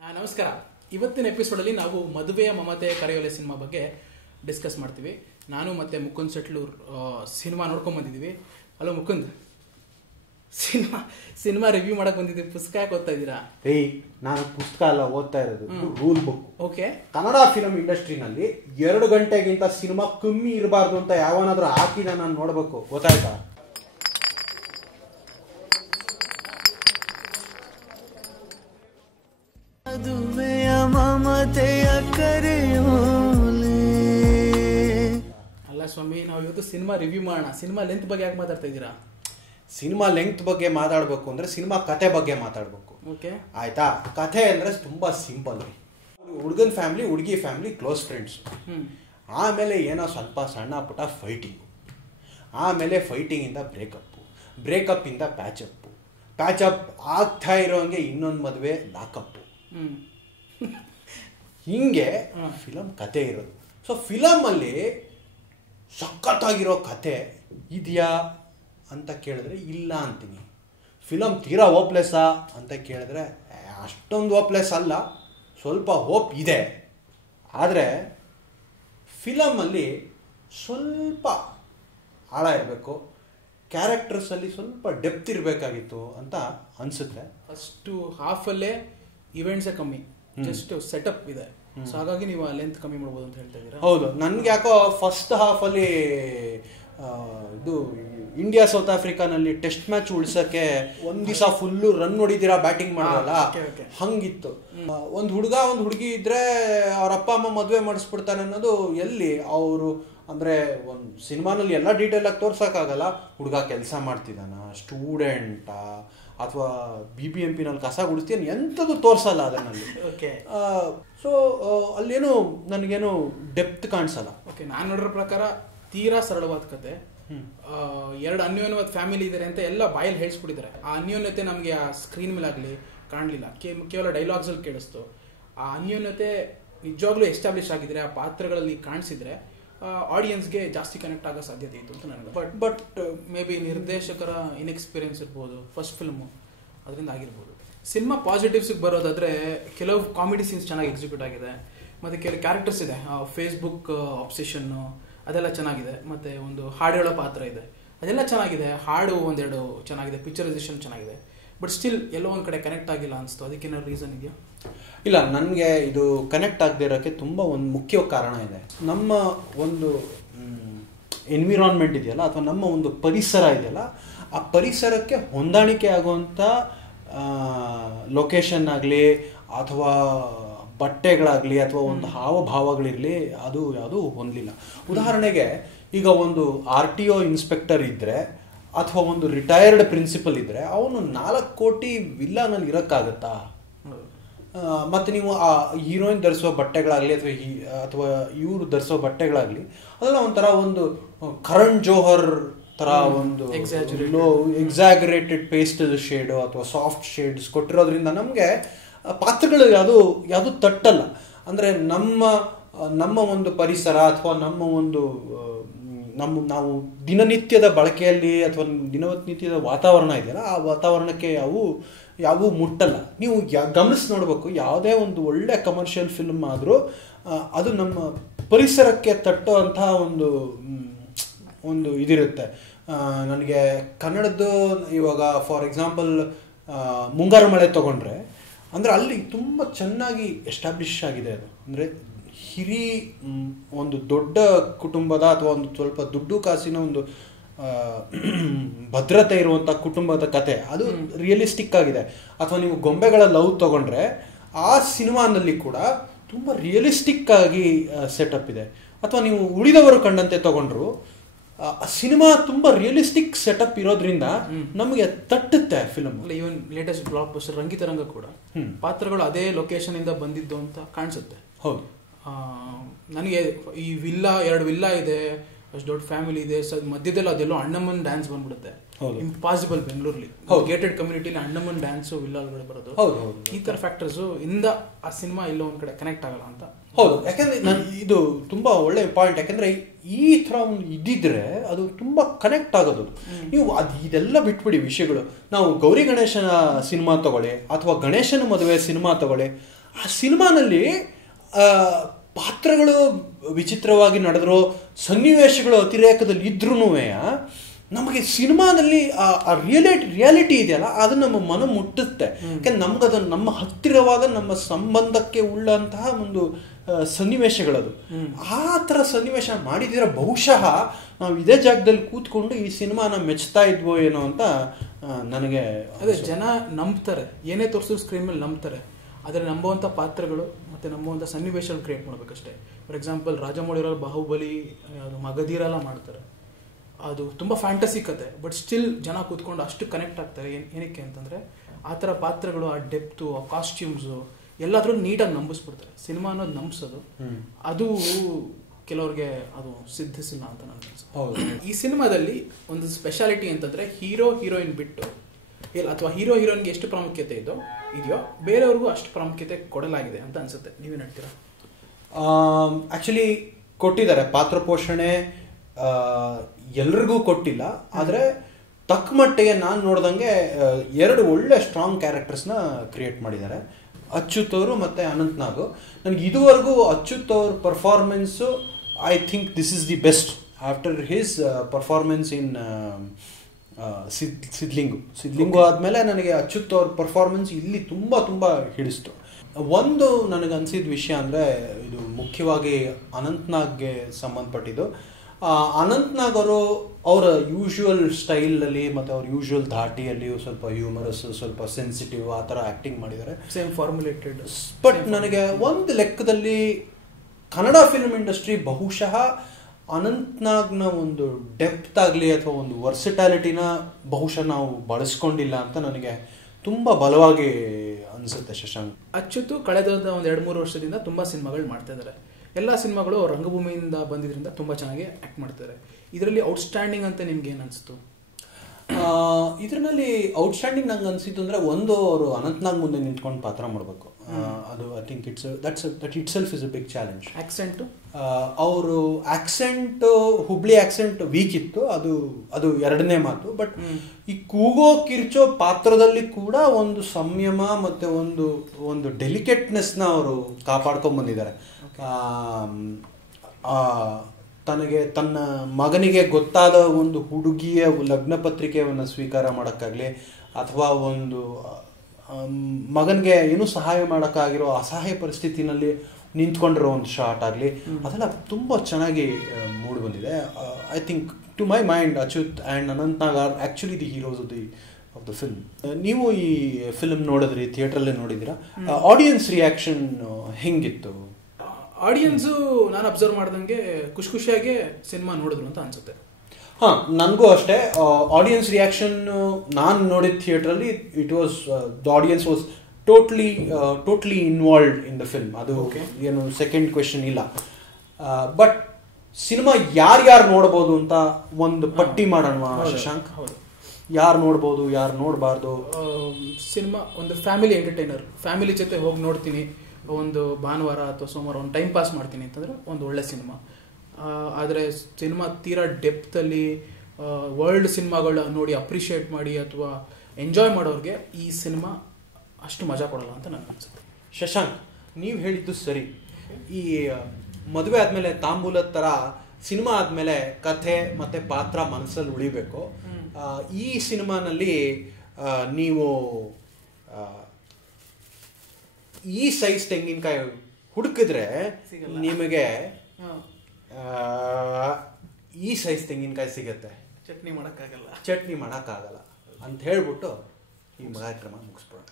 ನಮಸ್ಕಾರ. ಇವತ್ತಿನ ಎಪಿಸೋಡಲ್ಲಿ ನಾವು ಮದುವೆಯ ಮಮತೆ ಕರೆಯೋಲೆ ಸಿನಿಮಾ ಬಗ್ಗೆ ಡಿಸ್ಕಸ್ ಮಾಡ್ತೀವಿ. ನಾನು ಮತ್ತೆ ಮುಕುಂದ್ ಸೆಟ್ಲೂರ್ ಸಿನಿಮಾ ನೋಡ್ಕೊಂಡ್ ಬಂದಿದ್ದೀವಿ. ಹಲೋ ಮುಕುಂದ್, ಸಿನಿಮಾ ರಿವ್ಯೂ ಮಾಡಕ್ ಬಂದಿದ್ದೀವಿ. ಪುಸ್ತಕ ಯಾಕೆ ಓದ್ತಾ ಇದ್ದೀರಾ? ನಾನು ಪುಸ್ತಕ ಎಲ್ಲ ಓದ್ತಾ ಇರೋದು rule book. Okay. Kannada film ಇಂಡಸ್ಟ್ರಿನಲ್ಲಿ 2 ಗಂಟೆಗಿಂತ ಸಿನಿಮಾ ಕಮ್ಮಿ ಇರಬಾರ್ದು ಅಂತ ಯಾವನಾದ್ರೂ ಹಾಕಿದ ನಾನು ನೋಡ್ಬೇಕು, ಗೊತ್ತಾಯ್ತಾ? ಅಲ್ಲ ಸ್ವಾಮಿ, ನಾವು ಇವತ್ತು ಸಿನಿಮಾ ರಿವ್ಯೂ ಮಾಡೋಣ. ಸಿನಿಮಾ ಲೆಂತ್ ಬಗ್ಗೆ ಯಾಕೆ ಮಾತಾಡ್ತಾ ಇದ್ದೀರಾ? ಸಿನಿಮಾ ಲೆಂತ್ ಬಗ್ಗೆ ಮಾತಾಡ್ಬೇಕು ಅಂದ್ರೆ ಸಿನಿಮಾ ಕತೆ ಬಗ್ಗೆ ಮಾತಾಡ್ಬೇಕು. ಓಕೆ, ಆಯ್ತಾ? ಕಥೆ ಅಂದ್ರೆ ತುಂಬಾ ಸಿಂಪಲ್. ಹುಡುಗನ ಫ್ಯಾಮಿಲಿ, ಹುಡುಗಿ ಫ್ಯಾಮಿಲಿ ಕ್ಲೋಸ್ ಫ್ರೆಂಡ್ಸ್. ಆಮೇಲೆ ಏನೋ ಸ್ವಲ್ಪ ಸಣ್ಣ ಪುಟ್ಟ ಫೈಟಿಂಗು, ಆಮೇಲೆ ಫೈಟಿಂಗಿಂದ ಬ್ರೇಕಪ್ ಇಂದ ಪ್ಯಾಚಪ್ ಆಗ್ತಾ ಇರೋಂಗೆ ಇನ್ನೊಂದು ಮದುವೆ ಲಾಕಪ್ಪು. ಹಿಂಗೆ ಫಿಲಮ್ ಕತೆ ಇರೋದು. ಸೊ ಫಿಲಮಲ್ಲಿ ಸಖತ್ತಾಗಿರೋ ಕತೆ ಇದೆಯಾ ಅಂತ ಕೇಳಿದ್ರೆ ಇಲ್ಲ ಅಂತೀನಿ. ಫಿಲಮ್ ತೀರಾ ಹೋಪ್ಲೆಸ್ಸಾ ಅಂತ ಕೇಳಿದ್ರೆ ಅಷ್ಟೊಂದು ಹೋಪ್ಲೆಸ್ ಅಲ್ಲ, ಸ್ವಲ್ಪ ಹೋಪ್ ಇದೆ. ಆದರೆ ಫಿಲಮಲ್ಲಿ ಸ್ವಲ್ಪ ಆಳ ಇರಬೇಕು, ಕ್ಯಾರೆಕ್ಟರ್ಸಲ್ಲಿ ಸ್ವಲ್ಪ ಡೆಪ್ತ್ ಇರಬೇಕಾಗಿತ್ತು ಅಂತ ಅನಿಸುತ್ತೆ. ಫಸ್ಟು ಹಾಫಲ್ಲೇ ಇವೆಂಟ್ಸೇ ಕಮ್ಮಿ, ಜಸ್ಟ್ ಸೆಟಪ್ ಇದೆ. ಸೊ ಹಾಗಾಗಿ ನೀವು ಆ ಲೆಂತ್ ಕಮ್ಮಿ ಮಾಡ್ಬೋದು ಅಂತ ಹೇಳ್ತಾ ಇದ್ದೀರಾ? ಹೌದು. ನನ್ಗೆ ಯಾಕೋ ಫಸ್ಟ್ ಹಾಫಲ್ಲಿ ಇದು ಇಂಡಿಯಾ ಸೌತ್ ಆಫ್ರಿಕಾನಲ್ಲಿ ಟೆಸ್ಟ್ ಮ್ಯಾಚ್ ಉಳ್ಸಕ್ಕೆ ಒಂದ್ ದಿವಸ ಫುಲ್ಲು ರನ್ ಹೊಡಿದಿರಾ ಬ್ಯಾಟಿಂಗ್ ಮಾಡಲ್ಲ, ಹಂಗಿತ್ತು. ಒಂದು ಹುಡುಗ ಒಂದು ಹುಡುಗಿ ಇದ್ರೆ ಅವ್ರ ಅಪ್ಪ ಅಮ್ಮ ಮದುವೆ ಮಾಡಿಸ್ಬಿಡ್ತಾರೆ ಅನ್ನೋದು ಎಲ್ಲಿ ಅವರು ಅಂದ್ರೆ ಒಂದು ಸಿನಿಮಾನಲ್ಲಿ ಎಲ್ಲ ಡೀಟೇಲ್ ಆಗಿ ತೋರ್ಸಕ್ಕಾಗಲ್ಲ. ಹುಡುಗ ಕೆಲಸ ಮಾಡ್ತಿದ್ದಾನ, ಸ್ಟೂಡೆಂಟಾ ಅಥವಾ BBMP ನಲ್ಲಿ ಕಸ ಗುಡಿಸ್ತೀನಿ ಎಂಥದ್ದು ತೋರ್ಸಲ್ಲ ಅದರಲ್ಲಿ. ಸೊ ಅಲ್ಲೇನು ನನಗೇನು ಡೆಪ್ತ್ ಕಾಣಿಸಲ್ಲ. ಓಕೆ, ನಾನು ನೋಡಿರೋ ಪ್ರಕಾರ ತೀರಾ ಸರಳವಾದ ಕತೆ. 2 ಅನ್ಯೋನ್ಯವಾದ ಫ್ಯಾಮಿಲಿ ಇದ್ದಾರೆ ಅಂತ ಎಲ್ಲ ಬಾಯಲ್ಲಿ ಹೇಳ್ಸ್ಬಿಟ್ಟಿದ್ದಾರೆ. ಆ ಅನ್ಯೋನ್ಯತೆ ನಮಗೆ ಆ ಸ್ಕ್ರೀನ್ ಮೇಲೆ ಆಗಲಿ ಕಾಣಲಿಲ್ಲ, ಕೇವಲ ಡೈಲಾಗ್ಸ್ ಅಲ್ಲಿ ಕೇಳಿಸ್ತು. ಆ ಅನ್ಯೋನ್ಯತೆ ನಿಜವಾಗ್ಲೂ ಎಸ್ಟಾಬ್ಲಿಷ್ ಆಗಿದ್ರೆ, ಆ ಪಾತ್ರಗಳಲ್ಲಿ ಕಾಣಿಸಿದ್ರೆ ಆಡಿಯನ್ಸ್ಗೆ ಜಾಸ್ತಿ ಕನೆಕ್ಟ್ ಆಗೋ ಸಾಧ್ಯತೆ ಇತ್ತು ಅಂತ ನನಗೆ. ಬಟ್ ಮೇ ಬಿ ನಿರ್ದೇಶಕರ ಇನ್ಎಕ್ಸ್ಪೀರಿಯನ್ಸ್ ಇರ್ಬೋದು, ಫಸ್ಟ್ ಫಿಲ್ಮು, ಅದರಿಂದ ಆಗಿರ್ಬೋದು. ಸಿನಿಮಾ ಪಾಸಿಟಿವ್ಸಿಗೆ ಬರೋದಾದ್ರೆ ಕೆಲವು ಕಾಮಿಡಿ ಸೀನ್ಸ್ ಚೆನ್ನಾಗಿ ಎಕ್ಸಿಕ್ಯೂಟ್ ಆಗಿದೆ, ಮತ್ತು ಕೆಲವು ಕ್ಯಾರೆಕ್ಟರ್ಸ್ ಇದೆ. ಫೇಸ್ಬುಕ್ ಅಬ್ಸೆಷನ್ನು ಅದೆಲ್ಲ ಚೆನ್ನಾಗಿದೆ, ಮತ್ತು ಒಂದು ಹಾಡು ಹೇಳೋ ಪಾತ್ರ ಇದೆ, ಅದೆಲ್ಲ ಚೆನ್ನಾಗಿದೆ. ಹಾಡು ಒಂದೆರಡು ಚೆನ್ನಾಗಿದೆ, ಪಿಕ್ಚರೈಸೇಷನ್ ಚೆನ್ನಾಗಿದೆ. ಬಟ್ ಸ್ಟಿಲ್ ಎಲ್ಲೋ ಒಂದು ಕಡೆ ಕನೆಕ್ಟ್ ಆಗಿಲ್ಲ ಅನಿಸ್ತು. ಅದಕ್ಕೇನಾದ್ರು ರೀಸನ್ ಇದೆಯಾ? ಇಲ್ಲ, ನನಗೆ ಇದು ಕನೆಕ್ಟ್ ಆಗದೆ ಇರೋಕ್ಕೆ ತುಂಬ ಒಂದು ಮುಖ್ಯ ಕಾರಣ ಇದೆ. ನಮ್ಮ ಒಂದು ಎನ್ವಿರಾನ್ಮೆಂಟ್ ಇದೆಯಲ್ಲ, ಅಥವಾ ನಮ್ಮ ಒಂದು ಪರಿಸರ ಇದೆಯಲ್ಲ, ಆ ಪರಿಸರಕ್ಕೆ ಹೊಂದಾಣಿಕೆ ಆಗುವಂಥ ಲೊಕೇಶನ್ ಆಗಲಿ ಅಥವಾ ಬಟ್ಟೆಗಳಾಗಲಿ ಅಥವಾ ಒಂದು ಹಾವಭಾವಗಳಿರಲಿ, ಅದು ಯಾವುದೂ ಹೊಂದಲಿಲ್ಲ. ಉದಾಹರಣೆಗೆ ಈಗ ಒಂದು RTO ಇನ್ಸ್ಪೆಕ್ಟರ್ ಇದ್ದರೆ ಅಥವಾ ಒಂದು ರಿಟೈರ್ಡ್ ಪ್ರಿನ್ಸಿಪಲ್ ಇದ್ದರೆ ಅವನು 4 ಕೋಟಿ ವಿಲ್ಲಾನಲ್ಲಿ ಇರೋಕ್ಕಾಗತ್ತಾ? ಮತ್ತು ನೀವು ಆ ಹೀರೋಯಿನ್ ಧರಿಸೋ ಬಟ್ಟೆಗಳಾಗಲಿ ಅಥವಾ ಇವರು ಧರಿಸೋ ಬಟ್ಟೆಗಳಾಗಲಿ ಅದೆಲ್ಲ ಒಂಥರ ಒಂದು ಕರಣ್ ಜೋಹರ್ ಥರ ಒಂದು ಎಕ್ಸಾಗರೇಟೆಡ್ ಪೇಸ್ಟಲ್ ಶೇಡು ಅಥವಾ ಸಾಫ್ಟ್ ಶೇಡ್ಸ್ ಕೊಟ್ಟಿರೋದ್ರಿಂದ ನಮಗೆ ಪಾತ್ರಗಳು ಯಾವುದು ತಟ್ಟಲ್ಲ. ಅಂದರೆ ನಮ್ಮ ಒಂದು ಪರಿಸರ ಅಥವಾ ನಾವು ದಿನನಿತ್ಯದ ಬಳಕೆಯಲ್ಲಿ ಅಥವಾ ದಿನನಿತ್ಯದ ವಾತಾವರಣ ಇದೆಯಲ್ಲ, ಆ ವಾತಾವರಣಕ್ಕೆ ಯಾವೂ ಮುಟ್ಟಲ್ಲ. ನೀವು ಗಮನಿಸಿ ನೋಡಬೇಕು, ಯಾವುದೇ ಒಂದು ಒಳ್ಳೆ ಕಮರ್ಷಿಯಲ್ ಫಿಲ್ಮ್ ಆದರೂ ಅದು ನಮ್ಮ ಪರಿಸರಕ್ಕೆ ತಟ್ಟೋ ಅಂತಹ ಒಂದು ಇದಿರುತ್ತೆ. ನನಗೆ ಕನ್ನಡದ್ದು ಇವಾಗ ಫಾರ್ ಎಕ್ಸಾಂಪಲ್ ಮುಂಗಾರು ಮಳೆ ತಗೊಂಡ್ರೆ, ಅಂದರೆ ಅಲ್ಲಿ ತುಂಬ ಚೆನ್ನಾಗಿ ಎಸ್ಟಾಬ್ಲಿಷ್ ಆಗಿದೆ ಅದು. ಅಂದರೆ ಒಂದು ದೊಡ್ಡ ಕುಟುಂಬದ ಅಥವಾ ಒಂದು ಸ್ವಲ್ಪ ದುಡ್ಡು ಕಾಸಿನ ಒಂದು ಭದ್ರತೆ ಇರುವಂಥ ಕುಟುಂಬದ ಕತೆ, ಅದು ರಿಯಲಿಸ್ಟಿಕ್ ಆಗಿದೆ. ಅಥವಾ ನೀವು ಗೊಂಬೆಗಳ ಲವ್ ತಗೊಂಡ್ರೆ ಆ ಸಿನಿಮಾನಲ್ಲಿ ಕೂಡ ತುಂಬ ರಿಯಲಿಸ್ಟಿಕ್ ಆಗಿ ಸೆಟಪ್ ಇದೆ. ಅಥವಾ ನೀವು ಉಳಿದವರು ಕಂಡಂತೆ ತಗೊಂಡ್ರು ಸಿನಿಮಾ ತುಂಬ ರಿಯಲಿಸ್ಟಿಕ್ ಸೆಟಪ್ ಇರೋದ್ರಿಂದ ನಮಗೆ ತಟ್ಟುತ್ತೆ film. Even latest blockbuster Rangitaranga ಕೂಡ ಪಾತ್ರಗಳು ಅದೇ ಲೊಕೇಶನ್ ಇಂದ ಬಂದಿದ್ದು ಅಂತ ಕಾಣಿಸುತ್ತೆ. ಹೌದು. ನನಗೆ ಈ ವಿಲ್ಲಾ 2 ವಿಲ್ಲಾ ಇದೆ, ಅಷ್ಟು ದೊಡ್ಡ ಫ್ಯಾಮಿಲಿ ಇದೆ, ಮಧ್ಯದಲ್ಲಿ ಅದೆಲ್ಲೋ ಅಣ್ಣಮ್ಮನ್ ಡ್ಯಾನ್ಸ್ ಬಂದ್ಬಿಡುತ್ತೆ. ಇಂಪಾಸಿಬಲ್ ಬೆಂಗಳೂರಲ್ಲಿ ಗೇಟೆಡ್ ಕಮ್ಯುನಿಟಿಲಿ ಅಣ್ಣಮ್ಮನ್ ಡ್ಯಾನ್ಸು ವಿಲ್ಲಾಲ್ಗಳು ಬರೋದು, ಈ ತರ ಫ್ಯಾಕ್ಟರ್ಸ್ ಇಂದ ಆ ಸಿನಿಮಾ ಎಲ್ಲೋ ಒಂದ್ ಕಡೆ ಕನೆಕ್ಟ್ ಆಗಲ್ಲ ಅಂತ. ಹೌದು, ಯಾಕಂದ್ರೆ ಇದು ತುಂಬಾ ಒಳ್ಳೆ ಪಾಯಿಂಟ್. ಯಾಕಂದ್ರೆ ಈ ತರ ಒಂದು ಇದ್ದಿದ್ರೆ ಅದು ತುಂಬಾ ಕನೆಕ್ಟ್ ಆಗೋದು. ನೀವು ಇದೆಲ್ಲ ಬಿಟ್ಬಿಡಿ ವಿಷಯಗಳು. ನಾವು ಗೌರಿ ಗಣೇಶನ ಸಿನಿಮಾ ತಗೊಳ್ಳಿ ಅಥವಾ ಗಣೇಶನ ಮದುವೆ ಸಿನಿಮಾ ತಗೊಳ್ಳಿ, ಆ ಸಿನಿಮಾನಲ್ಲಿ ಪಾತ್ರಗಳು ವಿಚಿತ್ರವಾಗಿ ನಡೆದ್ರು, ಸನ್ನಿವೇಶಗಳು ಅತಿರೇಕದಲ್ಲಿ ಇದ್ರೂ ನಮಗೆ ಸಿನಿಮಾದಲ್ಲಿ ಆ ರಿಯಾಲಿಟಿ ಇದೆಯಲ್ಲ ಅದು ನಮ್ಮ ಮನ ಮುಟ್ಟುತ್ತೆ. ಯಾಕೆಂದ್ರೆ ನಮ್ಗದು ನಮ್ಮ ಹತ್ತಿರವಾದ ನಮ್ಮ ಸಂಬಂಧಕ್ಕೆ ಉಳ್ಳಂತಹ ಒಂದು ಸನ್ನಿವೇಶಗಳದು. ಆ ಥರ ಸನ್ನಿವೇಶ ಮಾಡಿದಿರ ಬಹುಶಃ ನಾವು ಇದೇ ಜಾಗದಲ್ಲಿ ಕೂತ್ಕೊಂಡು ಈ ಸಿನಿಮಾನ ಮೆಚ್ತಾ ಇದ್ವೋ ಏನೋ ಅಂತ ನನಗೆ. ಅದೇ ಜನ ನಂಬ್ತಾರೆ, ಏನೇ ತೋರಿಸಿದ್ರು ಸ್ಕ್ರೀನ್ ಮೇಲೆ ನಂಬ್ತಾರೆ. ಆದರೆ ನಂಬುವಂಥ ಪಾತ್ರಗಳು ಮತ್ತು ನಂಬುವಂಥ ಸನ್ನಿವೇಶಗಳು ಕ್ರಿಯೇಟ್ ಮಾಡಬೇಕಷ್ಟೇ. ಫಾರ್ ಎಕ್ಸಾಂಪಲ್ ರಾಜಮೌಳಿಯವರ ಬಾಹುಬಲಿ, ಅದು ಮಗಧೀರೆಲ್ಲ ಮಾಡ್ತಾರೆ, ಅದು ತುಂಬ ಫ್ಯಾಂಟಸಿ ಕತೆ, ಬಟ್ ಸ್ಟಿಲ್ ಜನ ಕೂತ್ಕೊಂಡು ಅಷ್ಟು ಕನೆಕ್ಟ್ ಆಗ್ತಾರೆ. ಏನಕ್ಕೆ ಅಂತಂದರೆ ಆ ಥರ ಪಾತ್ರಗಳು, ಆ ಡೆಪ್ತು, ಆ ಕಾಸ್ಟ್ಯೂಮ್ಸು ಎಲ್ಲಾದ್ರೂ ನೀಟಾಗಿ ನಂಬಿಸ್ಬಿಡ್ತಾರೆ. ಸಿನಿಮಾ ಅನ್ನೋದು ನಂಬಿಸೋದು, ಅದು ಕೆಲವ್ರಿಗೆ ಅದು ಸಿದ್ಧಿಸಿಲ್ಲ ಅಂತ ನನಗೆ ಅನ್ಸುತ್ತೆ. ಈ ಸಿನಿಮಾದಲ್ಲಿ ಒಂದು ಸ್ಪೆಷಾಲಿಟಿ ಅಂತಂದರೆ ಹೀರೋ ಹೀರೋಯಿನ್ ಬಿಟ್ಟು ಇಲ್ಲ, ಅಥವಾ ಹೀರೋ ಹೀರೋಯಿನ್ಗೆ ಎಷ್ಟು ಪ್ರಾಮುಖ್ಯತೆ ಇದೆಯೋ ಬೇರೆಯವ್ರಿಗೂ ಅಷ್ಟು ಪ್ರಾಮುಖ್ಯತೆ ಕೊಡಲಾಗಿದೆ ಅಂತ ಅನ್ಸುತ್ತೆ. ನೀವೇನು ಹೇಳ್ತೀರಾ? ಆ್ಯಕ್ಚುಲಿ ಕೊಟ್ಟಿದ್ದಾರೆ, ಪಾತ್ರ ಪೋಷಣೆ ಎಲ್ರಿಗೂ ಕೊಟ್ಟಿಲ್ಲ. ಆದರೆ ತಕ್ಕ ಮಟ್ಟಿಗೆ ನಾನು ನೋಡ್ದಂಗೆ 2 ಒಳ್ಳೆ ಸ್ಟ್ರಾಂಗ್ ಕ್ಯಾರೆಕ್ಟರ್ಸ್ನ ಕ್ರಿಯೇಟ್ ಮಾಡಿದ್ದಾರೆ, ಅಚ್ಯುತ್ ಅವರು ಮತ್ತು ಅನಂತ್ ನಾಗ್. ನನಗೆ ಇದುವರೆಗೂ ಅಚ್ಯುತ್ ಅವ್ರ performance I think this is the best after his performance in Sidlingu ಆದಮೇಲೆ ನನಗೆ ಅಚ್ಯುತ್ ಅವ್ರ ಪರ್ಫಾರ್ಮೆನ್ಸ್ ಇಲ್ಲಿ ತುಂಬ ತುಂಬ ಹಿಡಿಸ್ತು. ಒಂದು ನನಗೆ ಅನಿಸಿದ ವಿಷಯ ಅಂದರೆ ಇದು ಮುಖ್ಯವಾಗಿ ಅನಂತ್ ನಾಗ್ಗೆ ಸಂಬಂಧಪಟ್ಟಿದ್ದು. ಅನಂತ್ ನಾಗ್ ಅವರು ಅವರ ಯೂಶುವಲ್ ಸ್ಟೈಲಲ್ಲಿ ಮತ್ತು ಅವ್ರ ಯೂಶುವಲ್ ಧಾಟಿಯಲ್ಲಿ ಸ್ವಲ್ಪ ಹ್ಯೂಮರಸ್, ಸ್ವಲ್ಪ ಸೆನ್ಸಿಟಿವ್ ಆ ಥರ ಆ್ಯಕ್ಟಿಂಗ್ ಮಾಡಿದ್ದಾರೆ, ಸೇಮ್ ಫಾರ್ಮುಲೇಟೆಡ್. ಬಟ್ ನನಗೆ ಒಂದು ಲೆಕ್ಕದಲ್ಲಿ ಕನ್ನಡ ಫಿಲ್ಮ್ ಇಂಡಸ್ಟ್ರಿ ಬಹುಶಃ ಅನಂತ್ ನಾಗ್ನ ಒಂದು ಡೆಪ್ತ್ ಆಗಲಿ ಅಥವಾ ಒಂದು ವರ್ಸಿಟಾಲಿಟಿನ ಬಹುಶಃ ನಾವು ಬಳಸ್ಕೊಂಡಿಲ್ಲ ಅಂತ ನನಗೆ ತುಂಬ ಬಲವಾಗಿ ಅನಿಸುತ್ತೆ. ಶಶಾಂಕ್, ಅಚ್ಯುತ್ ಕಳೆದ ಒಂದು 2-3 ವರ್ಷದಿಂದ ತುಂಬ ಸಿನಿಮಾಗಳು ಮಾಡ್ತಾ ಇದ್ದಾರೆ. ಎಲ್ಲ ಸಿನಿಮಾಗಳು ರಂಗಭೂಮಿಯಿಂದ ಬಂದಿದ್ದರಿಂದ ತುಂಬ ಚೆನ್ನಾಗಿ ಆ್ಯಕ್ಟ್ ಮಾಡ್ತಾರೆ. ಇದರಲ್ಲಿ ಔಟ್ಸ್ಟ್ಯಾಂಡಿಂಗ್ ಅಂತ ನಿಮ್ಗೆ ಏನು ಅನಿಸ್ತು? ಇದರಲ್ಲಿ ಔಟ್ಸ್ಟ್ಯಾಂಡಿಂಗ್ ನಂಗೆ ಅನಿಸಿದ್ದು ಅಂದರೆ, ಒಂದು ಅವರು ಅನಂತ್ನಾಗ್ ಮುಂದೆ ನಿಂತ್ಕೊಂಡು ಪಾತ್ರ ಮಾಡಬೇಕು. ಅದು I think that itself is a big challenge. Accent, ಅವರು ಆಕ್ಸೆಂಟು, ಹುಬ್ಳಿ ಆಕ್ಸೆಂಟ್ ವೀಕ್ ಇತ್ತು, ಅದು ಎರಡನೇ ಮಾತು. ಬಟ್ ಈ ಕೂಗೋ ಕಿರ್ಚೋ ಪಾತ್ರದಲ್ಲಿ ಕೂಡ ಒಂದು ಸಂಯಮ ಮತ್ತು ಒಂದು ಡೆಲಿಕೇಟ್ನೆಸ್ನ ಅವರು ಕಾಪಾಡ್ಕೊಂಡು ಬಂದಿದ್ದಾರೆ. ತನ್ನ ಮಗನಿಗೆ ಗೊತ್ತಾದ ಒಂದು ಹುಡುಗಿಯ ಲಗ್ನ ಪತ್ರಿಕೆಯನ್ನು ಸ್ವೀಕಾರ ಮಾಡೋಕ್ಕಾಗಲಿ, ಅಥವಾ ಒಂದು ಮಗನಿಗೆ ಏನೂ ಸಹಾಯ ಮಾಡೋಕ್ಕಾಗಿರೋ ಅಸಹಾಯ ಪರಿಸ್ಥಿತಿನಲ್ಲಿ ನಿಂತ್ಕೊಂಡಿರೋ ಒಂದು ಶಾಟ್ ಆಗಲಿ, ಅದೆಲ್ಲ ತುಂಬ ಚೆನ್ನಾಗಿ ಮೂಡಿ ಬಂದಿದೆ. I think to my mind Achyuth and Anant Nag are actually the heroes of the film. ನೀವು ಈ ಫಿಲ್ಮ್ ನೋಡಿದ್ರಿ, ಥಿಯೇಟ್ರಲ್ಲೇ ನೋಡಿದ್ದೀರಾ, ಆಡಿಯನ್ಸ್ ರಿಯಾಕ್ಷನ್ ಹೆಂಗಿತ್ತು? ಆಡಿಯನ್ಸು ನಾನು ಅಬ್ಸರ್ವ್ ಮಾಡ್ದಂಗೆ ಖುಷಿಯಾಗಿ ಸಿನಿಮಾ ನೋಡಿದ್ರು ಅಂತ ಅನ್ಸುತ್ತೆ. ಹಾಂ, ನನಗೂ ಅಷ್ಟೇ. ಆಡಿಯನ್ಸ್ ರಿಯಾಕ್ಷನ್ ನಾನು ನೋಡಿದ ಥಿಯೇಟ್ರಲ್ಲಿ it was the audience was totally involved in the film. ಅದು ಏನು ಸೆಕೆಂಡ್ ಕ್ವೆಶನ್ ಇಲ್ಲ. ಬಟ್ ಸಿನಿಮಾ ಯಾರ್ಯಾರು ನೋಡ್ಬೋದು ಅಂತ ಒಂದು ಪಟ್ಟಿ ಮಾಡೋಣ ಶಶಾಂಕ್. ಯಾರು ನೋಡ್ಬೋದು, ಯಾರು ನೋಡಬಾರ್ದು? ಸಿನಿಮಾ ಒಂದು ಫ್ಯಾಮಿಲಿ ಎಂಟರ್ಟೈನರ್, ಫ್ಯಾಮಿಲಿ ಜೊತೆ ಹೋಗಿ ನೋಡ್ತೀನಿ, ಒಂದು ಭಾನುವಾರ ಅಥವಾ ಸೋಮವಾರ ಒಂದು ಟೈಮ್ ಪಾಸ್ ಮಾಡ್ತೀನಿ ಅಂತಂದರೆ ಒಂದು ಒಳ್ಳೆ ಸಿನಿಮಾ. ಆದರೆ ಸಿನಿಮಾ ತೀರಾ ಡೆಪ್ತಲ್ಲಿ ವರ್ಲ್ಡ್ ಸಿನಿಮಾಗಳ ನೋಡಿ ಅಪ್ರಿಷಿಯೇಟ್ ಮಾಡಿ ಅಥವಾ ಎಂಜಾಯ್ ಮಾಡೋರಿಗೆ ಈ ಸಿನಿಮಾ ಅಷ್ಟು ಮಜಾ ಕೊಡಲ್ಲ ಅಂತ ನನಗೆ ಅನ್ಸುತ್ತೆ. ಶಶಾಂಕ್, ನೀವು ಹೇಳಿದ್ದು ಸರಿ. ಈ ಮದುವೆ ಆದಮೇಲೆ ತಾಂಬೂಲದ ಥರ ಸಿನಿಮಾ ಆದಮೇಲೆ ಕಥೆ ಮತ್ತು ಪಾತ್ರ ಮನಸ್ಸಲ್ಲಿ ಉಳಿಬೇಕು. ಈ ಸಿನಿಮಾನಲ್ಲಿ ನೀವು ಈ ಸೈಜ್ ತೆಂಗಿನಕಾಯಿ ಹುಡುಕಿದ್ರೆ ನಿಮಗೆ ಈ ಸೈಜ್ ತೆಂಗಿನಕಾಯಿ ಸಿಗುತ್ತೆ, ಚಟ್ನಿ ಮಾಡೋಕ್ಕಾಗಲ್ಲ ಅಂತ ಹೇಳ್ಬಿಟ್ಟು ಈ ಕಾರ್ಯಕ್ರಮ ಮುಗಿಸ್ಬಿಡೋಣ.